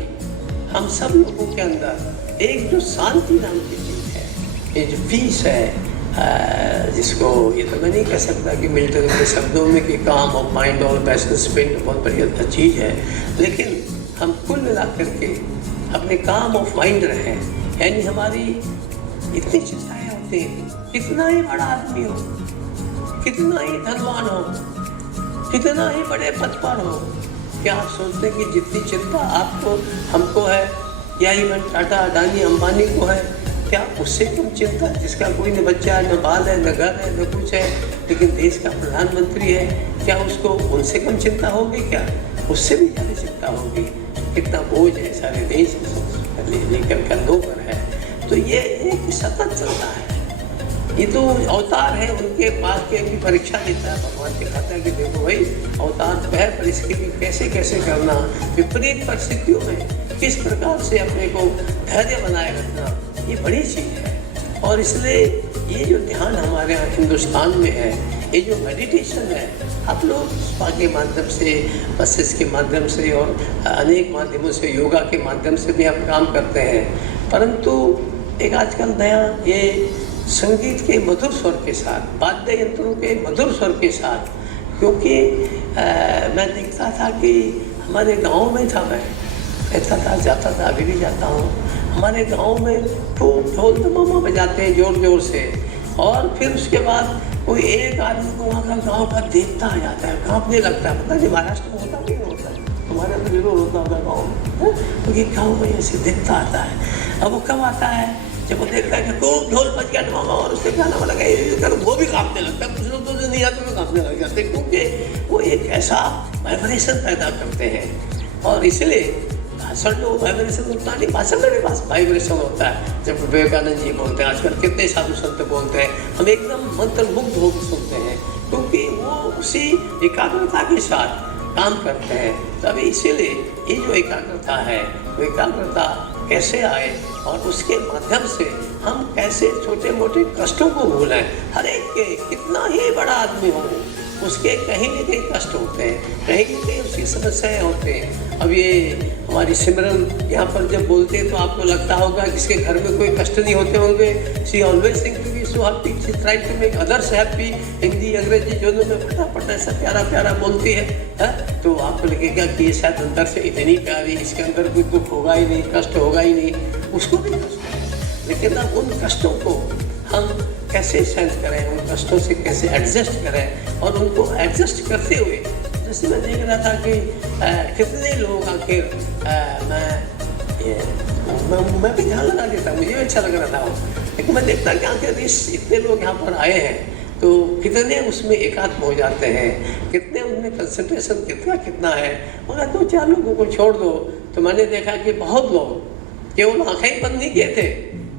हम सब लोगों के अंदर एक जो शांति नाम की चीज़ है, ये जो पीस है, जिसको ये तो मैं नहीं कह सकता कि मिल्टन के शब्दों में कि काम ऑफ माइंड और पैशन स्पेंड बहुत बढ़िया चीज़ है, लेकिन हम कुल मिला करके अपने काम ऑफ माइंड रहें, यानी हमारी इतनी चिंताएँ होती हैं, कितना ही बड़ा आदमी हो, कितना ही धनवान हो, कितना ही बड़े पद पर हो, क्या आप सोचते हैं कि जितनी चिंता आपको हमको है या इवन टाटा अडानी अंबानी को है, क्या उससे कम चिंता, जिसका कोई न बच्चा है, न बाल है, न घर है, न कुछ है, लेकिन देश का प्रधानमंत्री है, क्या उसको उनसे कम चिंता होगी? क्या उससे भी ज़्यादा चिंता होगी? कितना बोझ है सारे देश लेकर कंधों पर है। तो ये एक सतत चलता है, ये तो अवतार है, उनके पास के भी परीक्षा देता है, भगवान दिखाता है कि देखो भाई अवतार तो है, पर इसके भी कैसे कैसे करना, विपरीत परिस्थितियों में किस प्रकार से अपने को धैर्य बनाए रखना, ये बड़ी चीज़ है। और इसलिए ये जो ध्यान हमारे यहाँ हिंदुस्तान में है, ये जो मेडिटेशन है, आप लोग स्पा के माध्यम से, मसाज के माध्यम से और अनेक माध्यमों से, योगा के माध्यम से भी आप काम करते हैं, परंतु एक आजकल नया ये संगीत के मधुर स्वर के साथ, वाद्य यंत्रों के मधुर स्वर के साथ। क्योंकि मैं देखता था कि हमारे गांव में था, मैं रहता था, जाता था, अभी भी जाता हूँ। हमारे गांव में खूब ढोल तमामा बजाते हैं ज़ोर ज़ोर से, और फिर उसके बाद कोई एक आदमी को वहाँ का गाँव का देखता आ जाता है, काँपने लगता है। पता नहीं महाराष्ट्र में होता नहीं होता, तुम्हारे अंदर जरूर होता होगा गाँव में, तो ये गाँव में ऐसे देखता आता है। अब वो कब आता है, जब वो देखता है कि खूब ढोल बज गया मामा और उससे गाना वाला गया, वो भी काँपने लगता है। कुछ लोग तो जो नहीं आते वो काँपने लग जाते, क्योंकि वो एक ऐसा वाइब्रेशन पैदा करते हैं। और इसलिए भाषण में वो वाइब्रेशन उतना नहीं, भाषण में भी वाइब्रेशन होता है। जब विवेकानंद जी बोलते हैं, आजकल कितने साधु संत बोलते हैं, हम एकदम मंत्रमुग्ध होकर सुनते हैं, क्योंकि वो उसी एकाग्रता के साथ काम करते हैं। तभी इसीलिए ये जो एकाग्रता है, वो एकाग्रता कैसे आए और उसके माध्यम से हम कैसे छोटे मोटे कष्टों को भूलें। हर एक के, कितना ही बड़ा आदमी हो, उसके कहीं न कहीं कष्ट होते हैं, कहीं न कहीं उसकी समस्याएं होते हैं। अब ये हमारी सिमरन यहाँ पर जब बोलते हैं तो आपको लगता होगा किसके घर में कोई कष्ट नहीं होते होंगे। She always think to be so happy, she try to make others happy. Hindi अंग्रेजी दोनों में फटाफट ऐसा प्यारा प्यारा बोलती है। तो आपको लगेगा कि ये शायद अंदर से इतनी प्यारी, इसके अंदर कोई दुख होगा ही नहीं, कष्ट होगा ही नहीं, उसको भी कष्ट है। लेकिन अब उन कष्टों को हम कैसे सहन करें, उन कष्टों से कैसे एडजस्ट करें, और उनको एडजस्ट करते हुए, जैसे मैं देख रहा था कि कितने लोग आखिर मैं भी ध्यान लगा देता, मुझे भी अच्छा लग रहा था। लेकिन मैं देखता कि आखिर इतने लोग यहाँ पर आए हैं, तो कितने उसमें एकात्म हो जाते हैं, कितने उनमें कंसंट्रेशन कितना है। और 2-4 लोगों को छोड़ दो तो मैंने देखा कि बहुत लोग केवल आँखें ही बंद नहीं किए थे,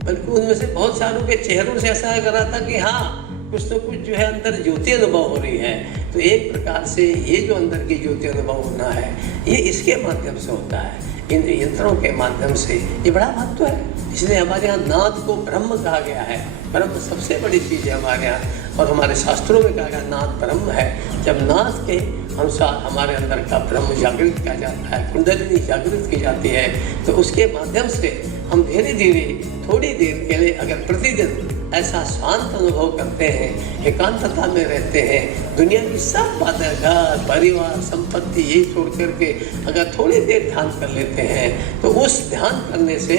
बल्कि उनमें से बहुत सारों के चेहरों से ऐसा लग रहा था कि हाँ, कुछ तो कुछ जो है अंदर ज्योति अनुभव हो रही है। तो एक प्रकार से ये जो अंदर की ज्योति अनुभव होना है, ये इसके माध्यम से होता है, इन यंत्रों के माध्यम से। ये बड़ा महत्व है। इसलिए हमारे यहाँ नाद को ब्रह्म कहा गया है। ब्रह्म सबसे बड़ी चीज़ है हमारे यहाँ, और हमारे शास्त्रों में कहा गया नाद ब्रह्म है। जब नाद के अनुसार हमारे अंदर का ब्रह्म जागृत किया जाता है, कुंडलिनी जागृत की जाती है, तो उसके माध्यम से हम धीरे धीरे थोड़ी देर के लिए अगर प्रतिदिन ऐसा शांत अनुभव करते हैं, एकांतता में रहते हैं, दुनिया की सब बातें, घर परिवार संपत्ति यही छोड़ करके अगर थोड़ी देर ध्यान कर लेते हैं, तो उस ध्यान करने से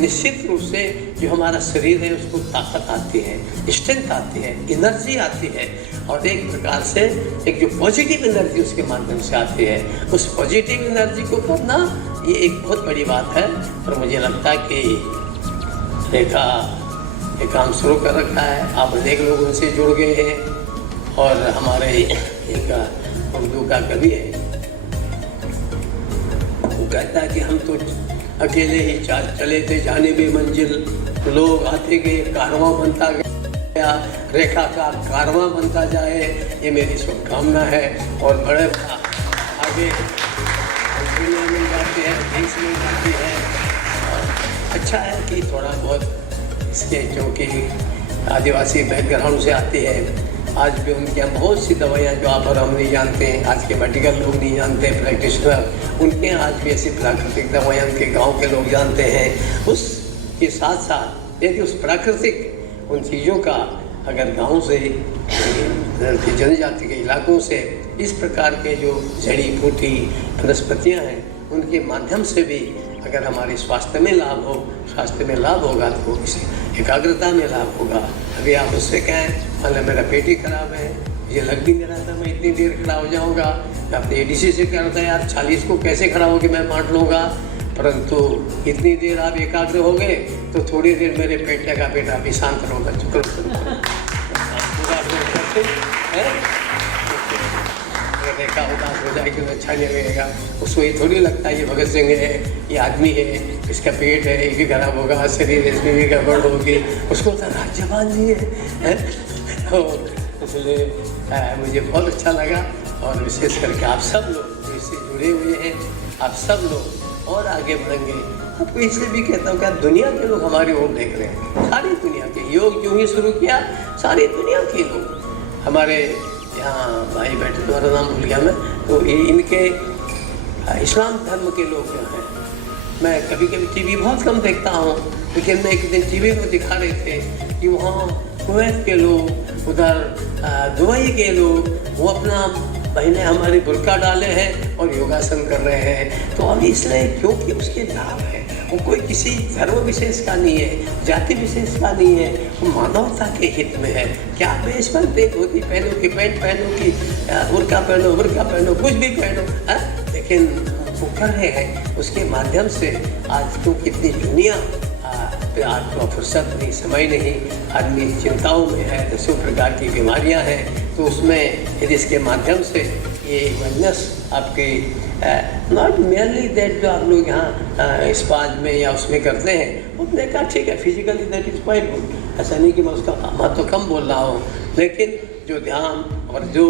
निश्चित रूप से जो हमारा शरीर है उसको ताकत आती है, स्ट्रेंथ आती है, एनर्जी आती है, और एक प्रकार से एक जो पॉजिटिव एनर्जी उसके माध्यम से आती है, उस पॉजिटिव एनर्जी को करना ये एक बहुत बड़ी बात है। और मुझे लगता है कि रेखा ये काम शुरू कर रखा है, आप अनेक लोग उनसे जुड़ गए हैं। और हमारे एक उर्दू का कवि है, वो कहता है कि हम तो अकेले ही चले थे जाने भी मंजिल, लोग आते गए कारवां बनता गया, रेखा का कारवां बनता जाए, ये मेरी शुभकामना है। और बड़े आगे दुनिया मिल जाती है, देश मिल जाती है। और अच्छा है कि थोड़ा बहुत इसके, क्योंकि आदिवासी बैकग्राउंड से आती है, आज भी उनके यहाँ बहुत सी दवाइयाँ जो आप और हम नहीं जानते हैं, आज के मेडिकल लोग नहीं जानते, प्रैक्टिशनर, उनके यहाँ आज भी ऐसी प्राकृतिक दवाइयाँ उनके गांव के लोग जानते हैं। उसके साथ साथ यदि उस प्राकृतिक उन चीज़ों का अगर गाँव से जनजाति के इलाकों से इस प्रकार के जो जड़ी बूटी वनस्पतियाँ हैं उनके माध्यम से भी अगर हमारे स्वास्थ्य में लाभ हो, स्वास्थ्य में लाभ होगा तो किसी एकाग्रता में लाभ होगा। अभी आप उससे कहें मतलब मेरा पेट ही खराब है, ये लग भी नहीं रहा था मैं इतनी देर खड़ा हो जाऊंगा, मैं अपने एडीसी से कह रहा था यार 40 को कैसे खड़ा होकर मैं बांट लूँगा, परंतु इतनी देर आप एकाग्र हो गए तो थोड़ी देर मेरे पेट का पेट आप शांत होगा। देखा उदास हो जाएगी तो अच्छा नहीं लगेगा, उसको ये थोड़ी लगता है ये भगत सिंह है, ये आदमी है, इसका पेट है, ये भी खराब होगा, शरीर इसमें भी गड़बड़ होगी, उसको तो जवान जी है। तो इसलिए मुझे बहुत अच्छा लगा। और विशेष करके आप सब लोग जो इससे जुड़े हुए हैं, आप सब लोग और आगे बढ़ेंगे। आपको इसलिए भी कहता हूँ कि दुनिया के लोग हमारी ओर देख रहे हैं, सारी दुनिया के। योग यूँ ही शुरू किया, सारी दुनिया के लोग हमारे यहाँ भाई बैठे, तुम्हारा नाम भूल गया मैं, तो ये इनके इस्लाम धर्म के लोग जो हैं, मैं कभी कभी टीवी बहुत कम देखता हूँ, लेकिन मैं एक दिन टीवी में दिखा रहे थे कि वहाँ कुवैत के लोग, उधर दुबई के लोग, वो अपना बहनें हमारी बुर्का डाले हैं और योगासन कर रहे हैं। तो अब इसलिए क्योंकि उसके लाभ है, वो कोई किसी धर्म विशेष का नहीं है, जाति विशेष का नहीं है, वो मानवता के हित में है। क्या आप इस पर धोती पहनो कि पैंट पहनो कि बुर्का पहनो कुछ भी पहनो, लेकिन वो कर रहे हैं। उसके माध्यम से आज तो कितनी दुनिया आज को फुर्सत नहीं, समय नहीं, आदमी चिंताओं में है, दसों प्रकार की बीमारियां हैं। तो उसमें यदि इसके माध्यम से ये वेलनेस आपके नॉट मेयरली दैट जो आप लोग यहाँ स्पाज में या उसमें करते हैं, उसने कहा ठीक है physically that is quite good, ऐसा नहीं कि मैं उसका महत्व कम बोल रहा हूँ, लेकिन जो ध्यान और जो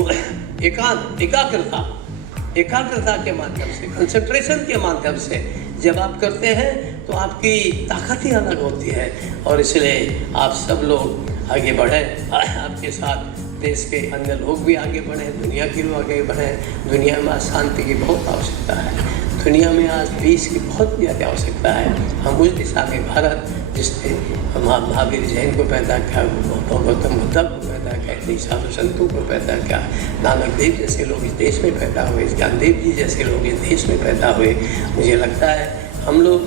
एकाग्रता के माध्यम से, कंसंट्रेशन के माध्यम से जब आप करते हैं तो आपकी ताकत ही अलग होती है। और इसलिए आप सब लोग आगे बढ़ें, आपके साथ देश के अन्य लोग भी आगे बढ़ें, दुनिया के लोग आगे बढ़ें। दुनिया में आज शांति की बहुत आवश्यकता है, दुनिया में आज पीस की बहुत ज़्यादा आवश्यकता है। हम उस दिशा में भारत जिसने महावीर जैन को पैदा किया, गौतम बुद्ध को पैदा किया, इतने साधु संतों को पैदा किया, नानक देव जैसे लोग इस देश में पैदा हुए, ज्ञानदेव जी जैसे लोग इस देश में पैदा हुए। मुझे लगता है हम लोग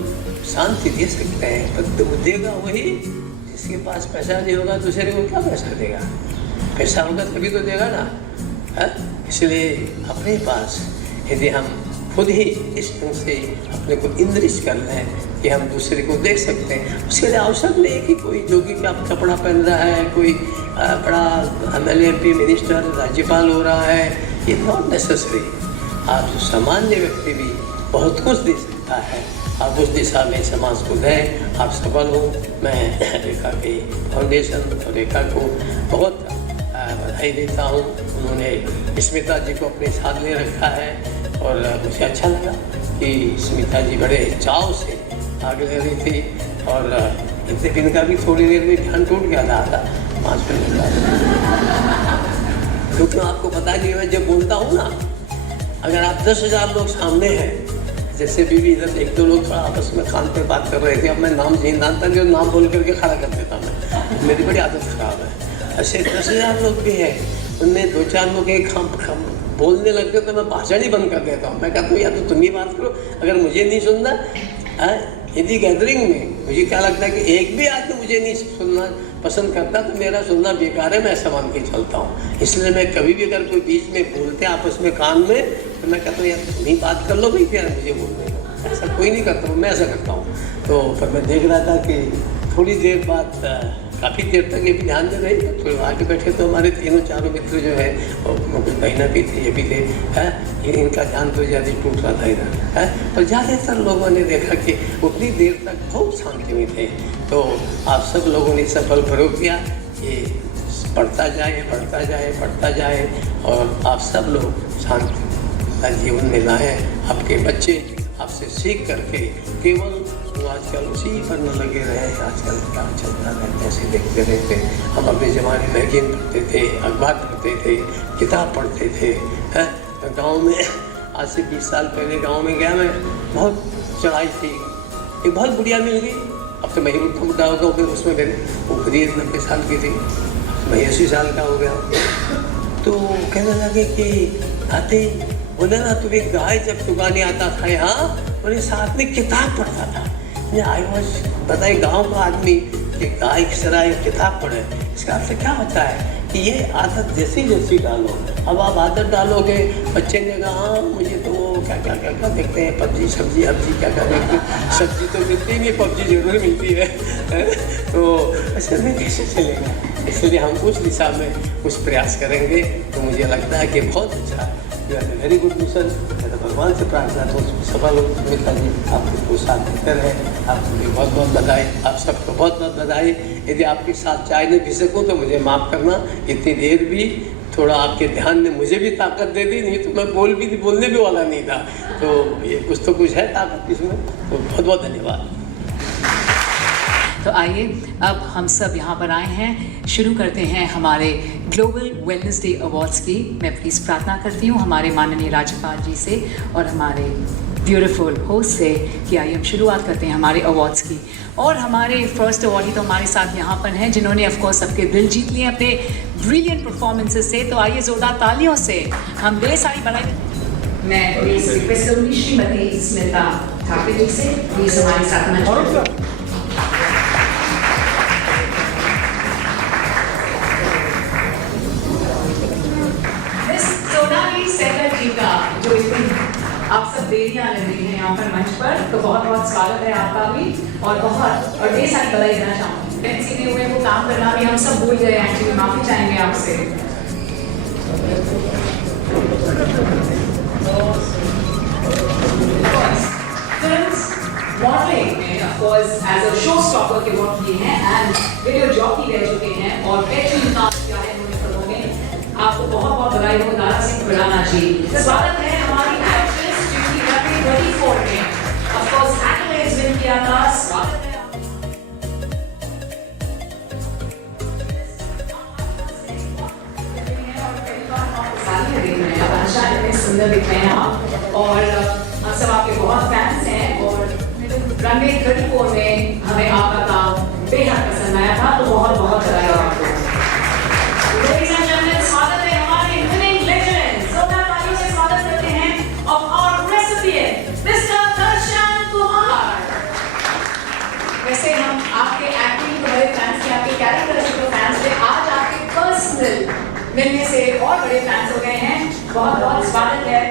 शांति दे सकते हैं, पर देगा वही जिसके पास पैसा नहीं होगा, दूसरे को क्या पैसा देगा? पैसा होगा तभी तो देगा ना, है? इसलिए अपने पास यदि हम खुद ही इस ढंग से अपने को इंद्रिश कर लें कि हम दूसरे को देख सकते हैं, उसके लिए आवश्यक नहीं है कि कोई जोगी का कपड़ा पहन रहा है, कोई बड़ा MLA MP मिनिस्टर राज्यपाल हो रहा है, ये नॉट नेसेसरी। आप सामान्य व्यक्ति भी बहुत कुछ दे सकता है, आप उस दिशा में समाज को दें, आप सफल हो। मैं रेखा के फाउंडेशन और रेखा को बहुत बधाई देता हूँ। उन्होंने स्मिता जी को अपने साथ ले रखा है और मुझे अच्छा लगा कि स्मिता जी बड़े चाव से आगे ले रही थी, और इतने दिन का भी थोड़ी देर में ध्यान टूट गया था 5 मिनट का, क्योंकि आपको पता नहीं, मैं जब बोलता हूँ ना, अगर आप 10,000 लोग सामने हैं, जैसे बीवी इधर 1-2 लोग थोड़ा आपस में कान पे बात कर रहे थे, अब मैं नाम नहीं जानता, जो नाम बोल करके खड़ा कर देता मैं, मेरी बड़ी आदत खराब है। ऐसे 10,000 लोग भी हैं, उनमें 2-4 लोग एक हम बोलने लगते तो मैं भाषण ही बंद कर देता हूँ। मैं कहता हूँ या तो तुम ही बात करो, अगर मुझे नहीं सुनना। यदि गैदरिंग में मुझे क्या लगता है कि एक भी आदमी मुझे नहीं सुनना पसंद करता तो मेरा सुनना बेकार है, मैं ऐसा मान के चलता हूँ। इसलिए मैं कभी भी अगर कोई बीच में बोलते आपस में कान में, तो मैं कहता हूँ यार तुम ही बात कर लो भाई, फिर मुझे बोलने दो। ऐसा कोई नहीं करता हूँ, मैं ऐसा करता हूँ। तो पर मैं देख रहा था कि थोड़ी देर बाद काफ़ी देर तक ये भी ध्यान दे रहे थे, तो आगे बैठे तो हमारे 3-4 मित्र जो है, और कुछ बहना भी थे, ये भी थे, है इनका ध्यान तो ज़्यादा टूट रहा था इधर, है। पर ज़्यादातर लोगों ने देखा कि उतनी देर तक बहुत शांति में थे। तो आप सब लोगों ने सफल प्रयोग किया, ये बढ़ता जाए और आप सब लोग शांति जीवन में लाएँ। आपके बच्चे आपसे सीख करके केवल आजकल उसी पर न लगे रहे, आजकल क्या चलता है कैसे देखते रहते। हम अपने ज़माने में मैगज़ीन पढ़ते थे, अखबार पढ़ते थे, किताब पढ़ते थे, हैं। गाँव में आज से 20 साल पहले गांव में गया मैं, बहुत चढ़ाई थी, एक बहुत बुढ़िया मिल गई। अब तो मैं ही बुढ़ा हो गया, फिर उसमें मेरे वो खुद ही 90 साल की थी, मैं 80 साल का हो गया। तो कहने लगे कि आते बोले ना तू एक गाय जब चुगाने आता था यहाँ, और साथ में किताब पढ़ता था। आई वॉज बताइए गाँव का आदमी कि गाय किस तरह एक किताब पढ़े, इसका अर्थ क्या होता है कि ये आदत जैसी डालो। अब आप आदत डालोगे, बच्चे ने कहा हाँ मुझे तो वो क्या देखते हैं, पबजी सब्जी क्या देखते हैं, सब्जी तो मिलती नहीं, पबजी जरूर मिलती है तो ऐसे में कैसे चलेगा। इसलिए हम उस दिशा में कुछ प्रयास करेंगे, तो मुझे लगता है कि बहुत अच्छा है। Very good mission. मैं तो भगवान से प्रार्थना तो सफल हो। मित्रा जी आप उसको साथ देते रहे, आपको भी बहुत बहुत बधाई, आप सबको बहुत बहुत बधाई। यदि आपके साथ चाय नहीं पी सकूँ तो मुझे माफ़ करना, इतनी देर भी थोड़ा आपके ध्यान ने मुझे भी ताकत दे दी, नहीं तो मैं बोलने भी वाला नहीं था। तो ये कुछ है ताकत इसमें, तो बहुत बहुत धन्यवाद। तो आइए अब हम सब यहाँ पर आए हैं, शुरू करते हैं हमारे ग्लोबल वेलनेस डे अवार्ड्स की। मैं प्लीज़ प्रार्थना करती हूँ हमारे माननीय राज्यपाल जी से और हमारे ब्यूटीफुल होस्ट से कि आइए हम शुरुआत करते हैं हमारे अवार्ड्स की। और हमारे फर्स्ट अवार्डी तो हमारे साथ यहाँ पर हैं जिन्होंने ऑफ कोर्स सबके दिल जीत लिए अपने ब्रिलियंट परफॉर्मेंसेस से। तो आइए जोरदार तालियों से हम ढेर सारी बधाई। मैं रिक्वेस्ट करूँगी श्रीमती स्मिता ठाकुर जी से प्लीज हमारे साथ मंच पर। जो इतनी आप सब देरियां लग रही हैं यहाँ पर मंच पर, तो बहुत बहुत स्वागत है आपका भी और ढेर सारी बधाई देना चाहूँगी। सीधे हुए वो काम करना भी हम सब भूल गए, एक्चुअली माफी चाहेंगे आपसे। मॉडलिंग में of course as a show stopper के वर्क किए हैं एंड वीडियो जॉकी रह चुके हैं और बेहतरीन काम किया है उन्होंने फिल्मों में। आपको बहुत बहुत बधाई हो दारा सिंह खुराना जी। स्वागत है हमारी एक्ट्रेस जिनकी रनवे 24 में ऑफ कोर्स एक्colades विन किया था। स्वागत है सुंदर दिख रहे हैं आप और हम सब आपके बहुत फैंस हैं और रनवे 34 में हमें आपका काम बेहद पसंद आया था, तो बहुत बहुत बधाई हो आपको। Ladies and gentlemen, स्वागत है हमारे winning legends। जोरदार तालियों से स्वागत करते हैं of our recipient, Mr. दर्शन कुमार। वैसे हम आपके एक्टिंग के बड़े फैंस थे, आपके कैरेक्टर के फैंस थे, आज आपके पर्सनल मिलने से और बड़े फैंस हो गए हैं। बहुत बहुत स्वागत है।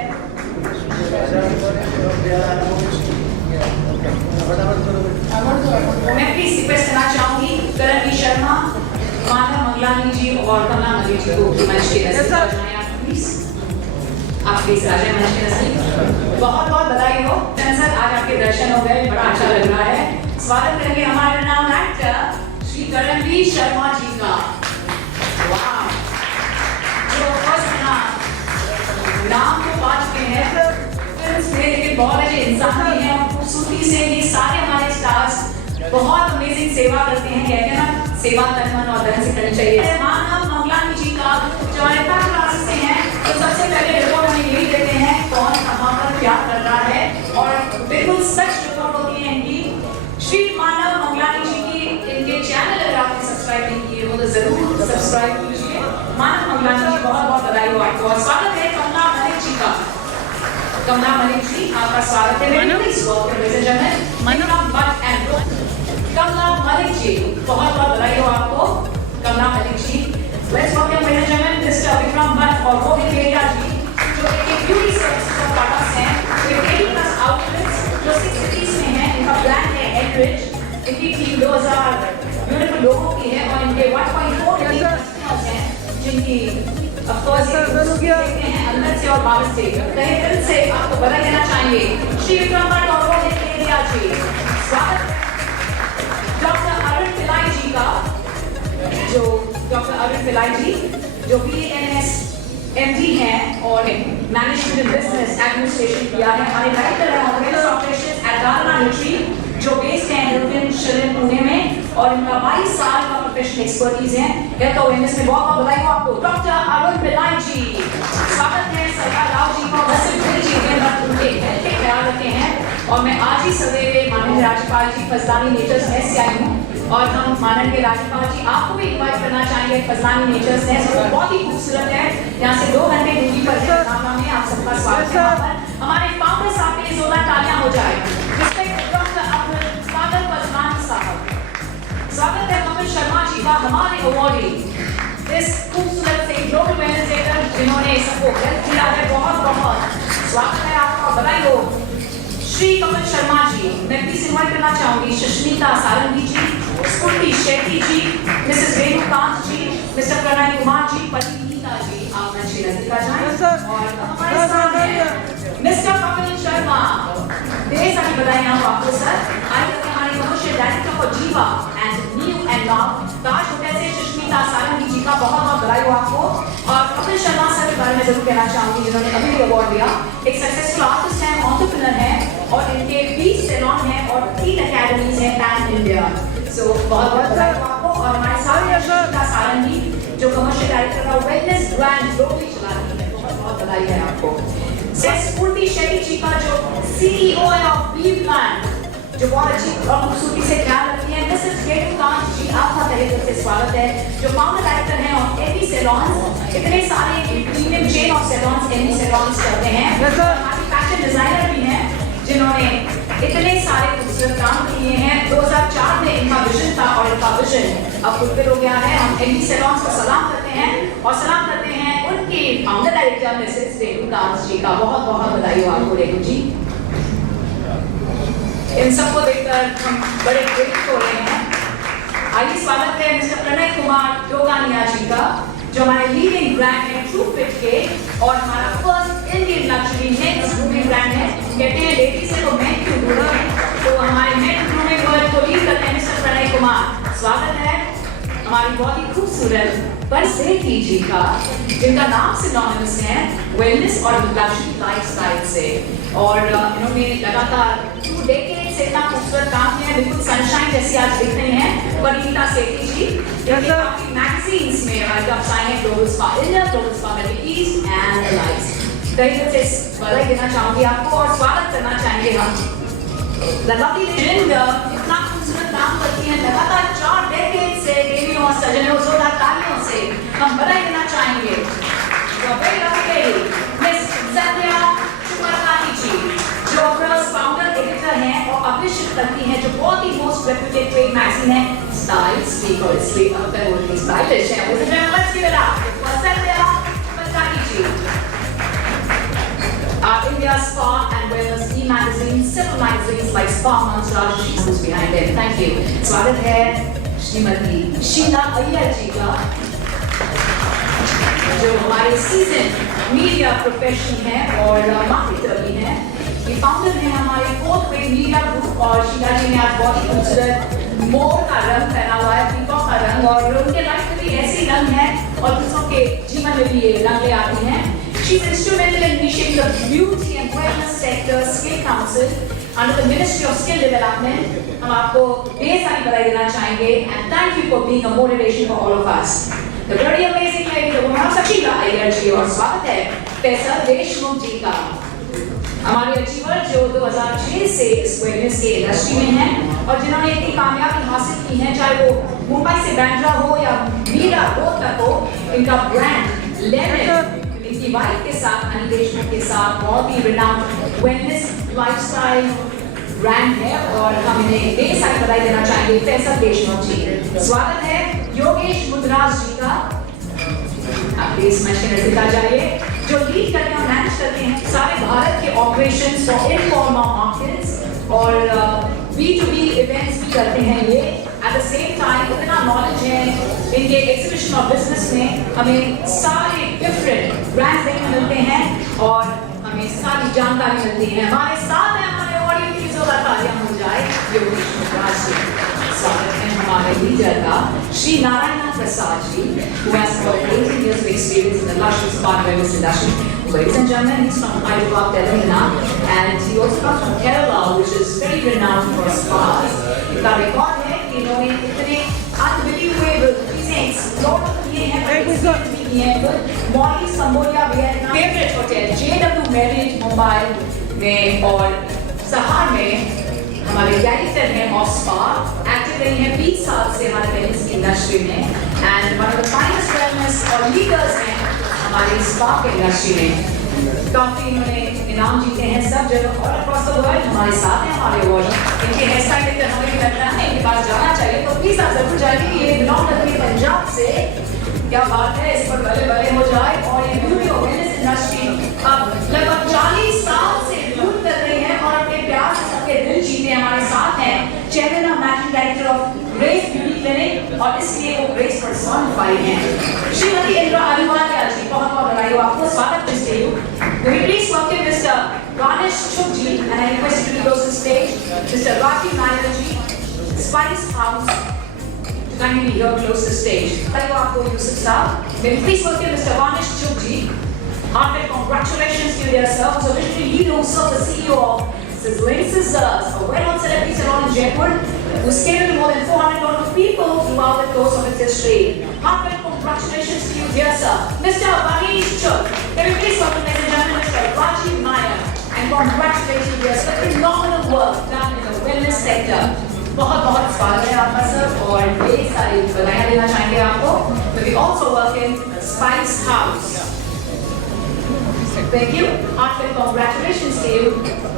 मैं प्लीज रिक्वेस्ट करना चाहूंगी करण शर्मा, मानव मंगलानी जी और कमला मलिक जी को मंच के नजदीक आ जाएं आप प्लीज। आप प्लीज आ जाएं मंच के नजदीक। बहुत बहुत बधाई हो सर, आज आपके दर्शन हो गए, बड़ा अच्छा लग रहा है। स्वागत करेंगे हमारे नाम एक्टर श्री करणवीर शर्मा जी का। वाह, जो फर्स्ट नाम तो पा चुके हैं फिल्म में, लेकिन बहुत अच्छे इंसान भी हैं और खूबसूरती से ये सारे हमारे स्टार्स बहुत अमेजिंग सेवा करते हैं। कहते हैं ना, सेवा तन मन और धन से करनी चाहिए। मानव मंगलानी जी का जो हमारे क्लासेस से हैं, तो सबसे पहले रिपोर्ट हमें यही देते हैं कौन कहाँ पर क्या कर रहा है और बिल्कुल सच रिपोर्ट होती है इनकी। श्री मानव मंगलानी जी की इनके चैनल अगर आपने सब्सक्राइब नहीं किए हो तो जरूर सब्सक्राइब कीजिए। मानव मंगलानी जी बहुत बहुत बधाई हो आपको और स्वागत है कमला मलिक जी का। कमला मलिक जी आपका स्वागत है। कमला मलिक जी बहुत बहुत बधाई हो आपको। Kamala Malik ji, let's welcome ladies and gentlemen mister Vikram Bhatt और रोहित केरिया जी जो एक ब्यूटी सर्विसेज का पार्टनर्स हैं। ये 80+ आउटलेट्स जो 6 सिटीज में हैं, इनका ब्रांड है एडरिच। इनकी टीम 2000 ब्यूटीफुल लोगों की है और इनके 1.4 मिलियन कस्टमर्स हैं जिनकी ऑफ कोर्स देखते हैं अंदर से और बाहर से। कहीं दिल से आपको बधाई देना चाहेंगे श्री विक्रम भट्ट और रोहित केरिया जी। स्वागत है डॉक्टर अरुण पिलाई जी का, जो डॉक्टर अरुण पिलाई जी जो BAMS MD हैं और मैनेजमेंट इन बिजनेस एडमिनिस्ट्रेशन किया है। हमारे डायरेक्टर हैं operations operations at garden military जो बेस्ड हैं हिल्टन शिलिन पुणे में और इनका 22 साल का प्रोफेशनल एक्सपर्टीज है। हेल्थ अवेयरनेस में बहुत बहुत बधाई हो आपको डॉक्टर अरुण पिलाई जी। स्वागत है सरकार राव जी को, वसिफ जी उनके हेल्थ के ख्याल रखते हैं और मैं आज ही सवेरे माननीय राज्यपाल जी फजलानी नेचर्स नेस्ट से आई हूँ और हम माननीय राज्यपाल जी आपको भी इनवाइट करना चाहेंगे फजलानी नेचर्स नेस्ट, जो बहुत ही खूबसूरत है। यहाँ से 2 घंटे दूरी पर है नामा में। आप सबका स्वागत है। हमारे फाउंडर साहब के लिए जोरदार तालियां हो जाए। स्वागत है कपिल शर्मा जी का, हमारे अवॉर्डी इस खूबसूरत से ग्लोबल वेलनेस सेक्टर जिन्होंने सबको हेल्प किया है। बहुत बहुत स्वागत है आपका, बधाई हो श्री कपिल शर्मा जी। मैं प्लीज इनवाइट करना चाहूंगी सुष्मिता सारंगी जी, स्फूर्ति शेट्टी जी, मिसेस रेणुकांत जी, मिस्टर प्रणय कुमार जी, पतिनीता जी। आप मंच के नजदीक आ जाएं और हमारे साथ हैं मिस्टर कपिल शर्मा। ढेर सारी बधाइयां हो आपको सर। आइए हमारे कमर्शियल डायरेक्टर फॉर जीवा and new and now Taj hotel से सुष्मिता सारंगी जी का बहुत बहुत बधाई हो आपको। और कपिल शर्मा सर के बारे में जरूर कहना चाहूंगी जिन्होंने अभी भी अवार्ड लिया। एक सक्सेसफुल आर्टिस्ट हैं, एंटरप्रेन्योर हैं और इनके 20 सैलून हैं और 3 एकेडमीज हैं पैन इंडिया। सो बहुत बहुत बधाई हो आपको। और हमारे साथ हैं सुष्मिता सारंगी जो कमर्शियल डायरेक्टर का वेलनेस ब्रांड ग्लोबली चला रही है। बहुत बहुत बधाई है आपको। स्फूर्ति शेट्टी जी का जो CEO of Weavland, जो बहुत अच्छी और खूबसूरती से ख्याल रखती हैं। मिसेस रेणुकांत जी, आपका तहे दिल से स्वागत है, जो फाउंडर डायरेक्टर हैं ऑफ एमी सैलून्स। इतने सारे premium chain of salons Amy salons करते हैं। हमारी फैशन डिजाइनर भी हैं, जिन्होंने इतने सारे खूबसूरत काम किए हैं। 2004 में इनका विजन था और इनका विजन अब फुलफिल हो गया है। हम एमी सैलून्स को सलाम करते हैं और सलाम करते हैं उनके फाउंडर डायरेक्टर मिसेस रेणुकांत जी का। बहुत बहुत बधाई हो आपको रेणु जी। इन सबको देखकर हम बड़े प्रेरित हो रहे हैं। आइए स्वागत है मिस्टर प्रणय कुमार डोगानिया जी का, जो हमारे लीडिंग ब्रांड है ट्रू फिट के और हमारा first Indian luxury mains grooming brand है। कहते हैं लेडीज से तो मेन क्यों ग्रूमिंग है, तो हमारे मेन ग्रूमिंग वर्ल्ड को लीड करते हैं मिस्टर प्रणय कुमार। स्वागत है हमारी बहुत ही खूबसूरत परसेठी जी का, जिनका नाम सिनोनिमस है वेलनेस और लग्जरी लाइफस्टाइल से। और इन्होंने लगातार 2 डेकेड से इतना खूबसूरत काम किया है, बिल्कुल सनशाइन जैसी आज दिख रही हैं परिणीता सेठी जी, जो काफी मैगजीन्स में राइटअप्स आए हैं, global spa India, global spa middle east and the lights. कई तरह से बधाई देना चाहूंगी आपको और स्वागत करना चाहेंगे हम। लवली लेजेंड इतना खूबसूरत काम करती हैं, लगातार 4 डेकेड से देवियों और सजनों जोरदार तालियों से हम बधाई देना चाहेंगे। मिस संध्या चुमरलानी जी, जो अपरस फाउंडर एडिटर हैं और पब्लिश करती हैं, जो बहुत ही मोस्ट रेप्यूटेड ट्रेड मैगजीन है स्टाइल स्पीक, और इसलिए अब तक वो स्टाइलिश है। Let's give it up for Sandhya Chumarlani ji. India's Spa and Wellness e-magazine, several magazines like Spa Mantra, she's behind it. Thank you. स्वागत है श्रीमती शीला अय्यर जी का, जो हमारे सीजन मीडिया प्रोफेशनल है और मार्केटर भी हैं। ये फाउंडर हैं हमारे 4th Wave मीडिया ग्रुप, और शीला जी ने आज बहुत ही खूबसूरत मोर का रंग पहना हुआ है, पीकॉक का रंग, और उनके लाइफ में भी ऐसे रंग है और दूसरों के जीवन में भी ये रंग ले आती हैं। She's instrumental in initiating the Beauty and Wellness Sector Skill Council under the Ministry of Skill Development. हम आपको ढेर सारी बधाई देना चाहेंगे and thank you for being a motivation for all of us. The very amazing lady, the woman Sheila Iyer जी, और स्वागत है फैसल देशमुख जी का, हमारे अचीवर जो 2006 से इस वेलनेस के इंडस्ट्री में हैं और जिन्होंने इतनी कामयाबी हासिल की है, चाहे वो मुंबई से बैंड्रा हो या मीरा रोड तक हो। इनका ब्रांड लेमन इनकी वाइफ के साथ, हनी देशमुख के साथ, बहुत ही रिनाउंड वेलनेस लाइफस्टाइल ब्रांड है और हम इन्हें ढेर सारी बधाई देना चाहेंगे। फैसल देशमुख जी, स्वागत है योगेश मुद्राज जी का। आप प्लीज मशीन आ जाइए, जो लीड करते हैं और मैनेज करते हैं सारे भारत के ऑपरेशंस फॉर इनफॉर्मल मार्केट्स और B2B इवेंट्स भी करते हैं ये। एट द सेम टाइम इतना नॉलेज है इनके एग्जीबिशन ऑफ बिजनेस में, हमें सारे डिफरेंट ब्रांड्स देखने मिलते हैं और हमें सारी जानकारी मिलती है। हमारे साथ हैं हमारे ऑडियंस की जो तालियां हो जाए योगेश मुद्राज जी। स्वागत है हमारे लीडर का Shri Narayan Prasad ji, who has about 18 years of experience in the luxury spa and wellness industry. Ladies and gentlemen, he's from Hyderabad, Telangana, and he also comes from Kerala, which is very renowned for spas. इनका record है कि इन्होंने इतने unbelievable चीजें explore किए हैं, Molisch Cambodia Vietnam, favourite hotel JW Marriott Mumbai में और सहार में हमारे डायरेक्टर हैं ऑफ स्पा, एक्टिव रही हैं 20 साल से हमारे वेलनेस की इंडस्ट्री में, and one of the finest wellness और लीडर्स हैं हमारी स्पा के इंडस्ट्री में। काफी इन्होंने इनाम जीते हैं सब जगह और अक्रॉस द वर्ल्ड। हमारे साथ हैं हमारे अवार्ड, इनके हेयर स्टाइल देखकर हमें भी लगता है इनके पास जाना चाहिए, तो प्लीज आप जरूर जाइए। ये बिलोंग करती है पंजाब से, क्या बात है, इस पर बड़े बड़े हो जाए। और ये ब्यूटी और वेलनेस इंडस्ट्री अब लगभग 40 साल से रूल कर रही है और अपने प्यार से सबके दिल जीते हमारे साथ हैं चेयरमैन और managing director of grace beauty clinic, और इसलिए वो ग्रेस पर्सोनिफाइड हैं श्रीमती इंद्रा अहलूवालिया जी। बहुत बहुत बधाई हो आपको, स्वागत करते हैं। Will you please welcome Mr. Ganesh Chukji, and I request you to close the stage. Mr. Raji Nair ji, Spice House, to kindly here close the stage. Thank you आपको यूसुफ साहब। Will you please welcome Mr. Ganesh Chukji. Heartfelt congratulations to yourself, who's originally leader, who's also the CEO of Sizzling Scissors, a well-known celebrity salon in Jaipur, who's catered to more than 400 total people throughout the course of its history. Heartfelt congratulations to you, dear sir, Mr. Ganesh Chuk. Can we please welcome, ladies and gentlemen, Mr. Rajiv Nair, and congratulations, dear sir. बहुत बहुत स्वागत है आपका sir और ढेर सारी बधाइयाँ देना चाहेंगे आपको। तो we also welcome Spice House. Thank you. Heartfelt congratulations to you,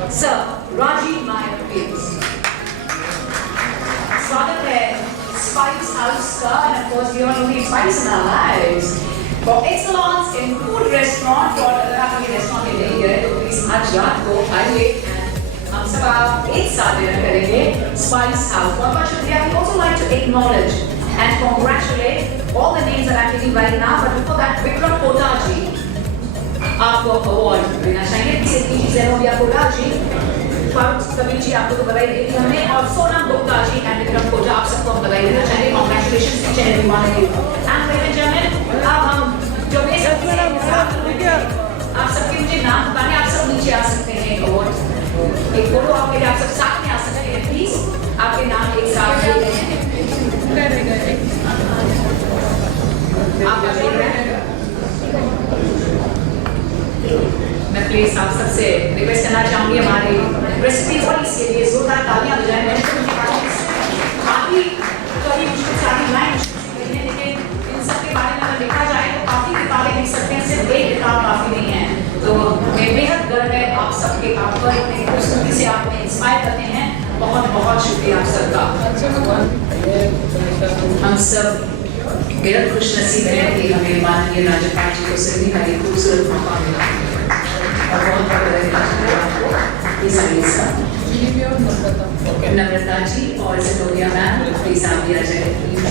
Sir Rajiv Nayak, please. स्वागत है Spice House का, and of course we all need spice in our lives. For excellence in food restaurant, और अगर आप ये restaurant में नहीं गए तो प्लीज आज रात को आइए। हम सब आप एक साथ डिनर करेंगे Spice House। बहुत बहुत शुक्रिया। We also like to acknowledge and congratulate all the names that I'm taking right now, but before that Vikram Kota जी आपको अवार्ड देना चाहेंगे। पीछे ज़ेनोबिया कोटा जी, फारूक कबीर जी आपको तो बधाई दी हमने, और सोनम गुप्ता जी एंड विक्रम कोटा आप सबको हम बधाई देना चाहेंगे। Congratulations each and every one of you. And ladies and gentlemen, अब हम जो बेसिक आप सबके मुझे नाम बताने, आप सब नीचे आ सकते हैं। एक अवार्ड एक फोटो आपके लिए, आप सब साथ में आ सकते हैं प्लीज। आपके नाम एक साथ दिए गए हैं। आप देख रहे हैं, मैं प्लीज आप सबसे रिक्वेस्ट करना चाहूंगी हमारी रेसिपी बॉडीज के लिए जोरदार तालियां बजाएं। काफी कभी मुश्किल सारी लाइन लेकिन इन सब के बारे में अगर देखा जाए तो काफी किताबें लिख सकते हैं, सिर्फ एक किताब काफी नहीं है। तो मैं बेहद गर्व है आप सबके आप पर, अपनी खूबसूरती से आप हमें इंस्पायर करते हैं। बहुत बहुत शुक्रिया आप सबका। हम सब बेहद खुशनसीब हैं कि हमें माननीय राज्यपाल जी को सिडनी का एक खूबसूरत मौका मिला, और बहुत बहुत बधाई आपको। ये सारी नम्रता जी और ज़ेनोबिया मैम, प्लीज आप भी आ जाए प्लीज।